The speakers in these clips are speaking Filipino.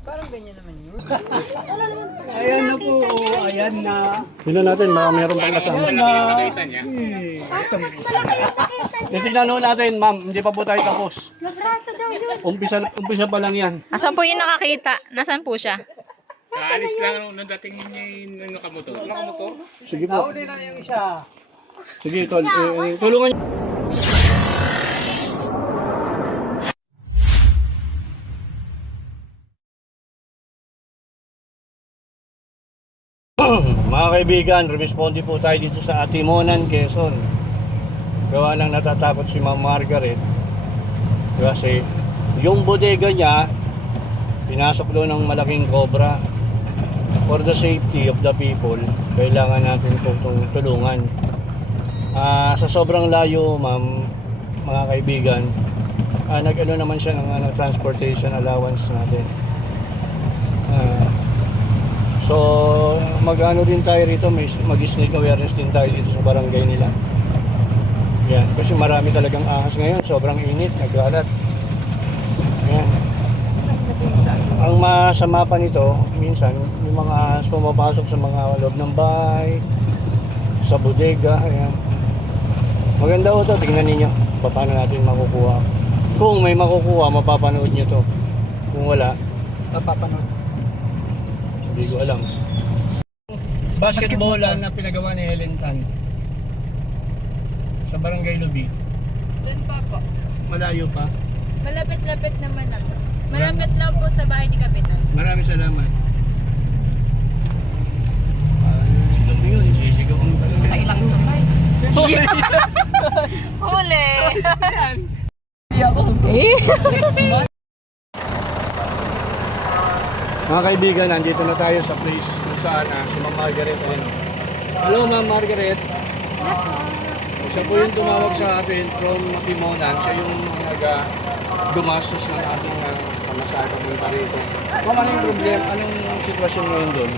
Parang ganyan naman yun. Ayan na po, ayan na. Tingnan natin, baka meron pang kasama. Ayan na. Titignan natin, ma'am, hindi pa po tayo tapos. Nabraso daw yun. Umpisa pa lang yan. Asan po yung nakakita? Nasaan po siya? Kaalis lang nung dating niya yung nakamotor. Sige po. Nauli na yung isa. Sige, tol. Tulungan niyo. Mga kaibigan, responde po tayo dito sa Atimonan, Quezon. Gawa nang natatakot si Ma'am Margaret kasi yung bodega niya pinasok doon ng malaking cobra. For the safety of the people, kailangan natin itong tulungan. Sa sobrang layo, ma'am, mga kaibigan, nag-ano naman siya ng transportation allowance natin. So, mag-ano din tayo rito, mag-snake awareness din tayo dito sa barangay nila. Yan, kasi marami talagang ahas ngayon, sobrang init, nagkalat. Yan. Ang masama pa nito, minsan, yung mga ahas pumapasok sa mga loob ng bahay, sa bodega, ayan. Maganda ho ito, tingnan ninyo, paano natin makukuha. Kung may makukuha, mapapanood nyo to. Kung wala, Papapanood. hindi ko alam. Basketball na pinagawa ni Helen Tan sa Barangay Lubi. Doon pa po. Malayo pa. Malapit-lapit naman ako. Malapit lang po sa bahay ni Kapitan. Maraming salamat. Lubi yun, sisigaw ang talaga. Kailang ito tayo. Huli! Mga kaibigan, nandito na tayo sa place kung saan si Ma'am Margaret. Hello Ma'am Margaret. Siya po yung tumawag sa atin from Timonan. Siya yung gumastos ng ating pamasada punta rito. Ma'am, ano yung problema? Anong sitwasyon ngayon doon?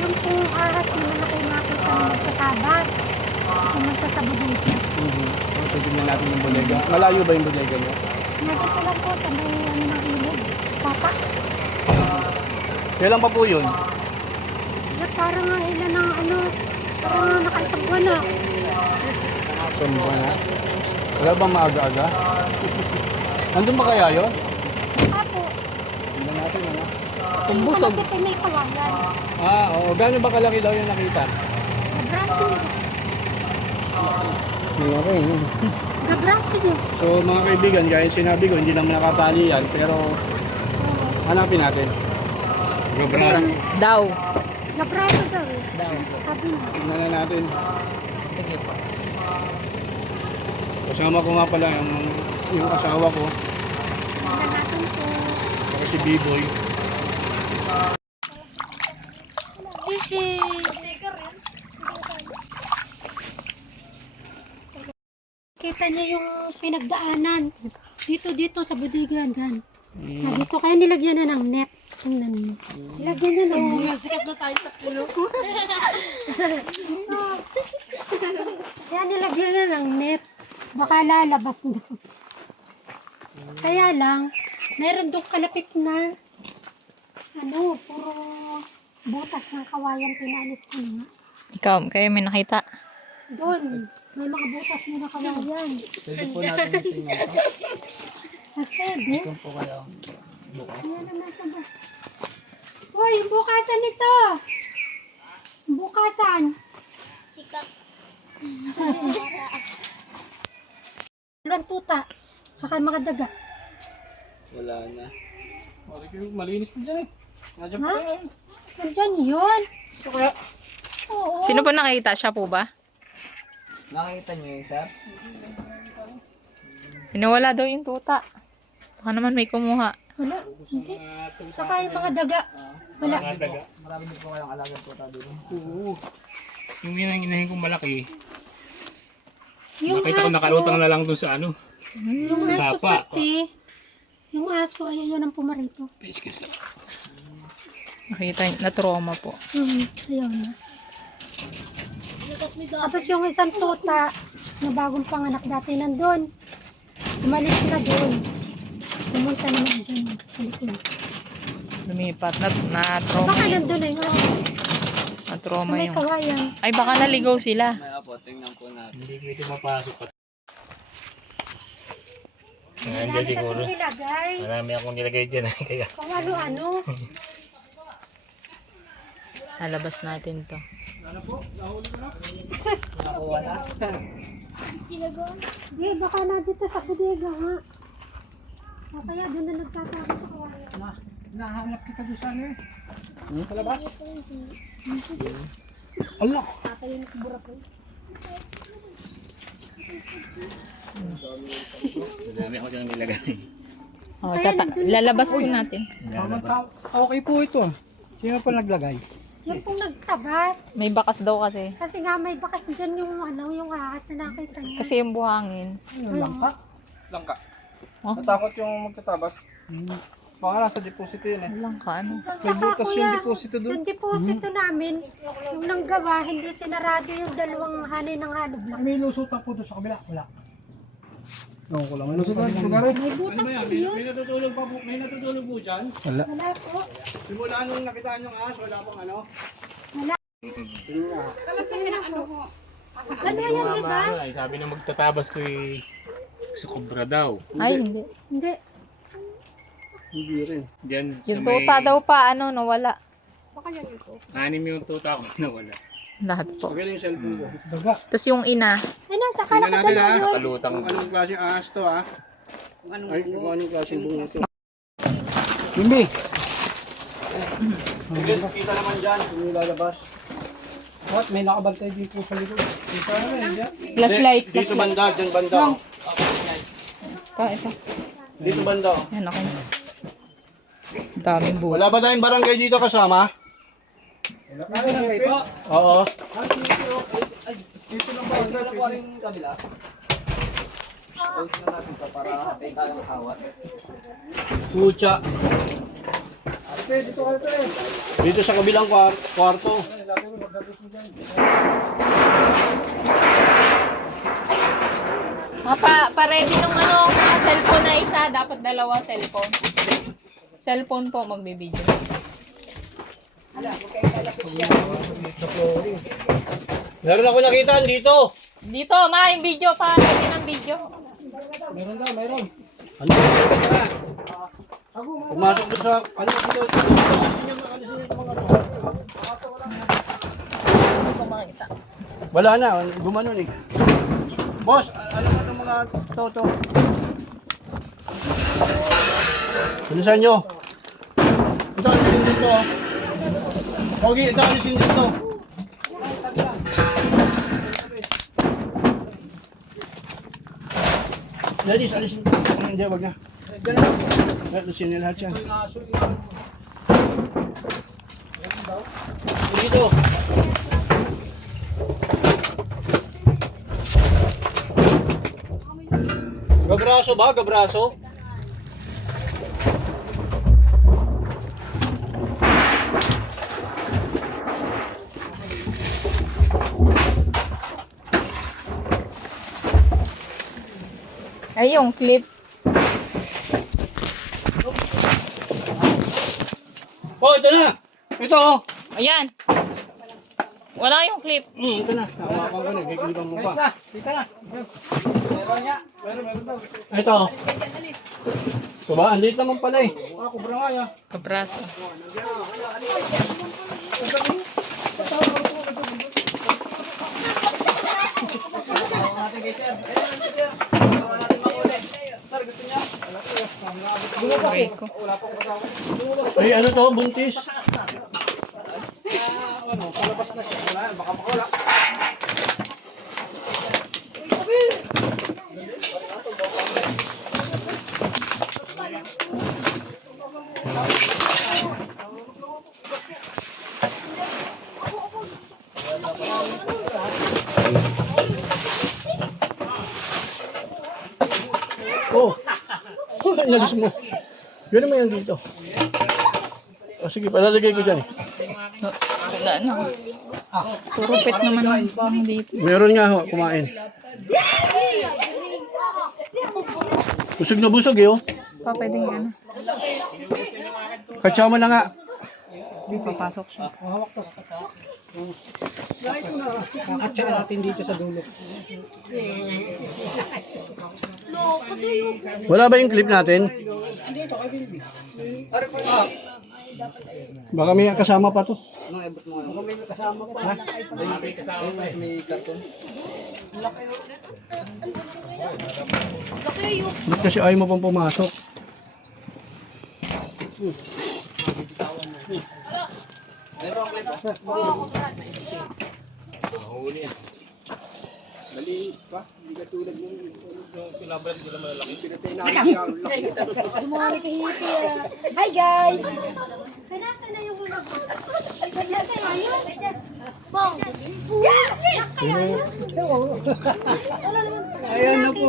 Yung pong ahas na malaki nakita mo sa tabas. Pumunta sa bodega. So, tignan natin yung bodega. Malayo ba yung bodega niyo? Nandito lang po sa may ng ilog. Sapa. Kailan pa po yun? Parang nga ilan ng parang nga nakaisang buwan na. Saan ba na? Wala bang maaga-aga? Nandun ba kaya yun? Apo. Tignan natin ano? Sumbusog. Malapit ay may kawayan. Oo. Gano'n ba kalaki daw yung nakita? Gabraso niyo. Malaki. Gabraso niyo. So mga kaibigan, gaya yung sinabi ko, hindi naman nakapali yan, pero hanapin natin. Daw. Gabraso daw eh. Sabi niya. Tingnan na natin. Sige po. Kasama ko nga pala yung asawa ko, Tingnan natin po. saka si B-Boy. Kita niyo yung pinagdaanan. Dito sa bodega dyan. Dito kaya nilagyan na ng net. Tingnan mo. Nilagyan na ng net. Sikat na tayo sa pulo. Kaya nilagyan na ng net. Baka lalabas na. Kaya lang, meron doon kalapit na puro butas ng kawayan pinalis ko na. Ikaw, kayo may nakita? Doon, may mga butas na kawayan. Pwede po natin tingnan ito. Pwede? Ito po kayo. Ayan naman sa ba? Hoy, yung bukasan nito! Yung bukasan! Sikat. Walang tuta. Tsaka mga daga. Wala na. Malinis na dyan eh. Nandiyan Ha? Nandyan yun. Oo. Sino po nakita? Siya po ba? Nakita niyo yun, sir? Inawala daw yung tuta. Baka naman may kumuha. Wala. Hindi. Saka yung mga daga. Wala. Marami din po kayong alaga po tayo doon. Oo. Yung inahin kong malaki, Yung nakita ko aso. nakalutang na lang dun sa ano. Yung aso Sapa. pati. Yung aso, ay yun ang pumarito. Nakita, na-trauma po. Ayaw na. Tapos yung isang tuta na bagong panganak dati nandun. Umalis na doon. nakita naman dyan sa likod. Lumipat na Baka trauma. nandun na yung ahas. Na Sa trauma may yung. kawayan. Ay baka naligaw sila. Hindi pwede mapasok pa. Marami kasi nilagay. Marami akong nilagay dyan. Kaya Kung ano-ano. Lalabas natin to. Di, baka na dito sa bodega nga. O kaya doon na nagtatago sa kawayan. Nahanap kita doon sa ano eh. Sa labas? Tatay yung kubura ko. marami ako dyan nilagay. Oh, lalabas po natin. Okay po ito. Sino pa naglagay? Yung pong nagtabas. May bakas daw kasi. Kasi nga may bakas dyan yung ano, yung ahas na nakita niya. Kasi yung buhangin. Langka? Langka. Oh. Natakot yung magtatabas. Baka nasa deposito yun eh. Walang ka ano. May butas yung deposito doon. Yung deposito namin, yung nanggawa, hindi sinarado yung dalawang hanay ng hollow blocks. May lusutan po doon sa kabila. Wala. Ewan ko lang. May lusutan sa lugar eh. May butas din yun. May natutulog po dyan. Wala po. Simula nung nakitaan yung ahas, wala pang ano. Ano yan, di ba? Ay, sabi na magtatabas ko sa kubra daw. Ay, hindi. Hindi. Hindi rin. Diyan sa Yung may... tuta daw pa, ano, nawala. Anim yung tuta ko na wala. Lahat po. Magaling yung cellphone ko. Tapos yung ina. Ay, nasa kala ko natin, dalawa yun. Kalutang. Kung anong klaseng ahas to ha? Ay, kung anong klaseng bunga to. Bimbi! Sige, kita naman dyan kung lalabas. What? May nakabantay din po sa likod. Dito ano eh. Dyan. Flashlight. Dito banda, dyan banda. oh. Ito. Dito banda. oh. Yan, okay. Daming buhay. Wala ba tayong barangay dito kasama? Barangay po. Oo. Dito lang ba? Dito po rin kabila. Pucha. Dito ka ito eh. Dito sa kabilang kwarto. Pa-ready nung ano, cellphone na isa. Dapat dalawa cellphone. Cellphone po, magbibideo. Meron ako nakita dito. Dito, ma, yung video pa. Ready ng video. Meron daw, meron. Ano ba? Pumasok doon sa ano dito. Hindi ko makita. Wala na, gumanon eh. Boss, ano na itong mga toto? Bilisan nyo. Ito, alisin dito. Pogi, ito, alisin dito. Ladies, alisin dito. Hindi, wag na. Alisin nyo lahat yan. Dito. Gabraso ba? Gabraso? Ay, yung clip. Oh, ito na! Ito oh! Ayan. Wala yung clip. Ito na. Nakawakan ko na. Kikilipan mo pa. Dito na. Ito. Ito ba? Andito naman pala eh. Kubra nga yan. Kabraso. Okay ko. Ay, ano to? Buntis? Oh. Inalis mo. Gano'n mo yan dito. O sige, palalagay ko dyan eh. Wala na. Puro pet naman ang dito. Meron nga ho, kumain. Busog na busog eh oh. Pa, pwedeng ano. Katsa mo na nga. Papasok siya. Kakatsakan natin dito sa dulo. Wala ba yung clip natin? Dito kay Bilby. Baka may kasama pa to. May kasama pa. Ha? May kasama pa. May karton. Ba't kasi ayaw mo pang pumasok? Hi guys! Kanasa na yung mga kanasa tayo? Bong! Ayan na po,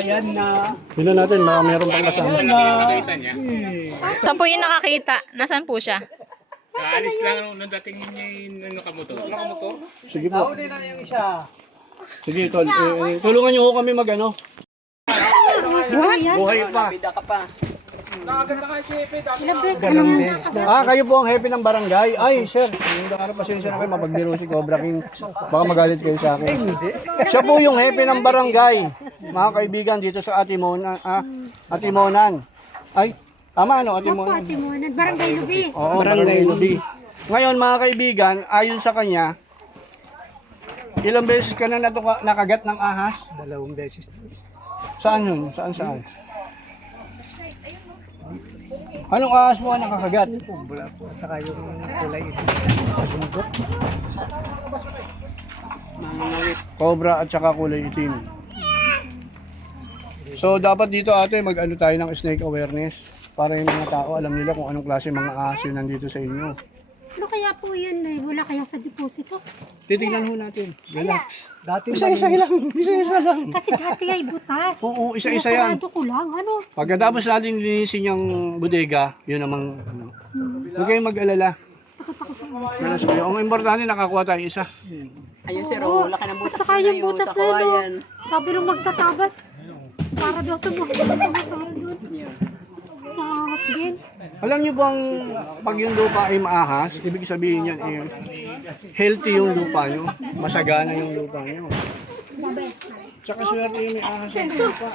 ayan na. Tingnan natin, meron pang kasama. Nakita niya. Saan po yung nakakita? Nasaan po siya? Kaalis lang nung dating niya yung nakamotor. Sige po. Nauli na yung isa. Sige, tol. Tulungan niyo ho kami mag-ano. Buhay pa. Bida ka pa. Nakaganda ka si Epe. Ilang beses ka na Kayo po ang happy ng barangay. Ay, sir. Hindi ka pasensya na kayo. Mapagbiro si Cobra King. Baka magalit kayo sa akin. Siya po yung happy ng barangay. Mga kaibigan dito sa Atimonan. Atimonan. Ay, tama ano? Opo, Atimonan. Timonan. Barangay Lubi. Oo, Barangay Ludi. Ngayon mga kaibigan, ayon sa kanya, ilang beses ka na nakagat ng ahas? 2 beses. Saan yun? Saan? Anong ahas mo ang nakakagat? Bula po. At saka yung kulay ito. Sa bundok. Cobra at saka kulay itim. So dapat dito ate mag-ano tayo ng snake awareness para yung mga tao alam nila kung anong klase mga ahas yun nandito sa inyo. Ano kaya po yan eh? Wala kaya sa deposito? Titingnan ho natin. Relax. Dati Isa-isa lang. Isa-isa lang. Kasi dati ay butas. Oo, isa-isa yan. Sarado ko lang. Ano? Pagkatapos natin linisin yung bodega, yun namang ano. Huwag kayong mag-alala. Relax kayo. Ang importante nakakuha tayo isa. Ayun sir, Oo. laki ng At butas saka na yung yun, butas sa na yun. kawayan. Sabi nung magtatabas. Para daw sa mga doon. Ahas din. Alam niyo bang pag yung lupa ay maahas, ibig sabihin yan eh, healthy yung lupa nyo, masagana yung lupa nyo. Tsaka swerte yung may ahas yung lupa.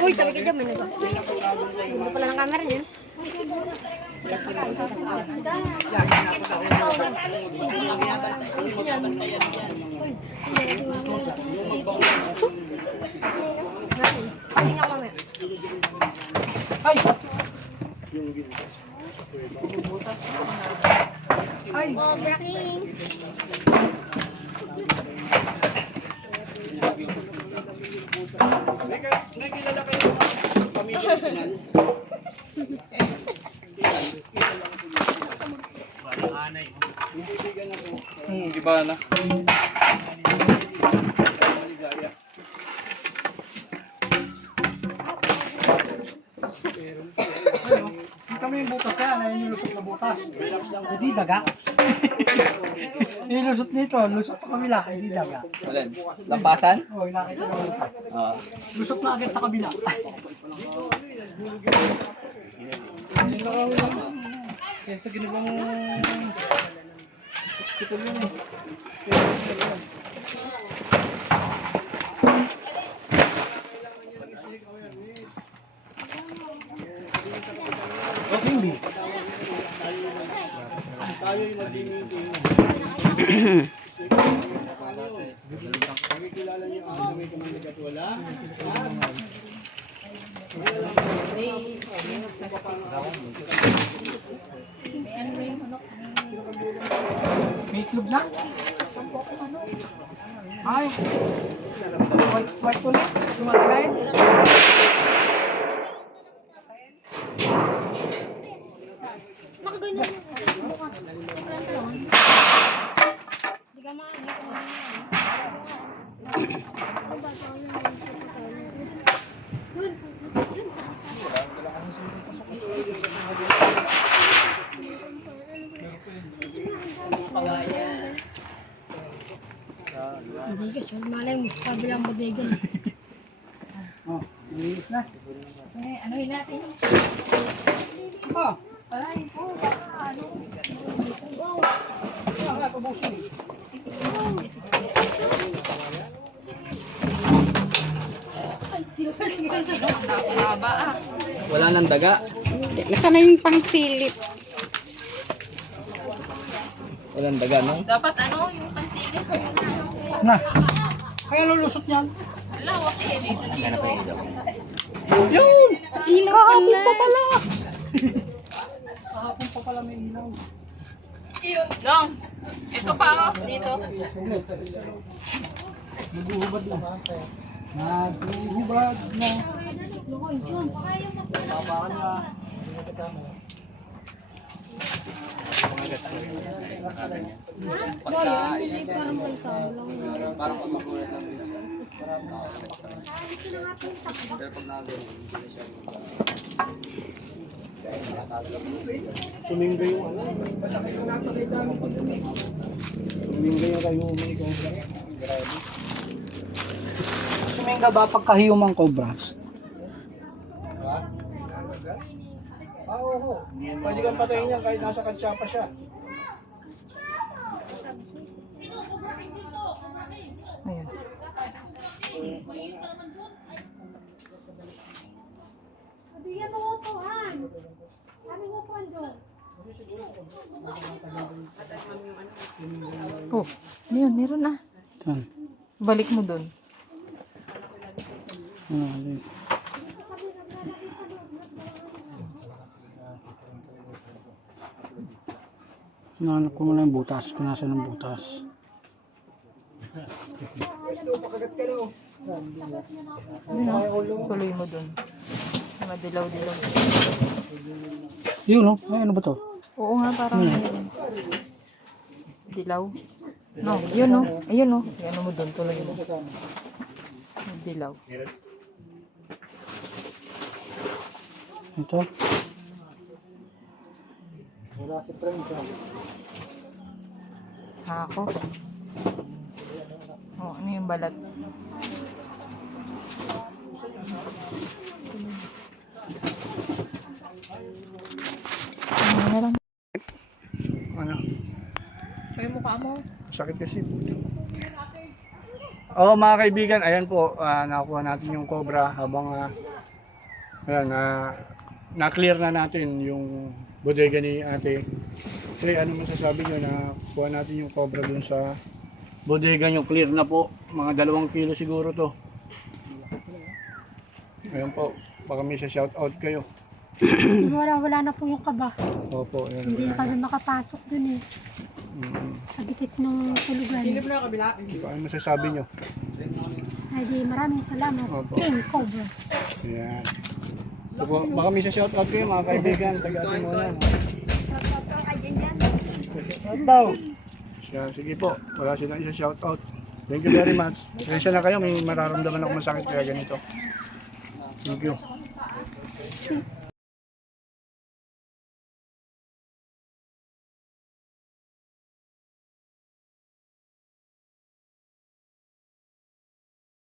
Uy, tabi ka dyan. May nagawa. Hindi pala ng camera niyan. Cobra King. May kilala kayo mga pamilya Pinan? Di ba na? Kami yung butas yan. Ayun yung lusot na butas. Hindi daga. Yung lusot nito. Lusot sa kabila. Hindi daga. Alin? Lampasan? Oo, nakita ko. Lusot na agad sa kabila. Kaya sa ginawang hospital yun eh. Hindi. Pagkikilala niyo ang kami kumandag at wala. May itlog na? Ay. White ulit. Tumatay. Nakaganyan yung buka. Hindi ka Hindi ka sure. Malay mo, kabilang bodega. Oh, linis na. Anuhin natin. Ah, Ay po, baka ano. kaya tubusin. Haba ah. Wala nang daga. Nasaan na yung pangsilip? Walang daga, no? Dapat ano, yung pansilit. Na. Kaya lulusot niyan. Lawak eh, dito. Kahapon pa pala. Kahapon pa pala may ilaw. Long, ito pa oh, dito. Naguhubad na. Naguhubad na. Sumingga yung ano. Sumingga yung kayo may cobra. Grabe. Suminga ba pagka-human cobra? Oo. Pwede kang patayin yan kahit nasa kantsa pa siya. Bigyan mo upuan. Kami upuan doon. Oh, ayun, meron na. Saan? Balik mo dun. Nahanap ko muna yung butas. Kung nasa ng butas. Yun oh, tuloy mo dun. Madilaw-dilaw. Yun, no? Ay, ano ba to? Oo nga, parang yun. Dilaw. No, yun no. Ayun no. Ano mo dun, tuloy mo. Dilaw. Ito. Ako. Oh, ano yung balat? Ano lang? Ano? Ay, mukha mo. Sakit kasi. Oo mga kaibigan, ayan po, nakuha natin yung cobra habang ayan, na-clear na natin yung bodega ni ate. Kasi ano masasabi nyo na kuha natin yung cobra dun sa bodega nyo, clear na po, mga 2 kilo siguro to. Ayan po, baka may shout out kayo. Wala na po yung kaba. Opo, ayan. Hindi na kami makapasok dun eh. Sa dikit ng tulugan. Ano masasabi nyo? Ay di maraming salamat. Opo. King Cobra. Ayan. So, baka may shout out kayo mga kaibigan, taga-atin mo na. Shout out! Sige po, wala silang isa shout out. Thank you very much. Pasensya na kayo, may mararamdaman ako masakit kaya ganito. Thank you.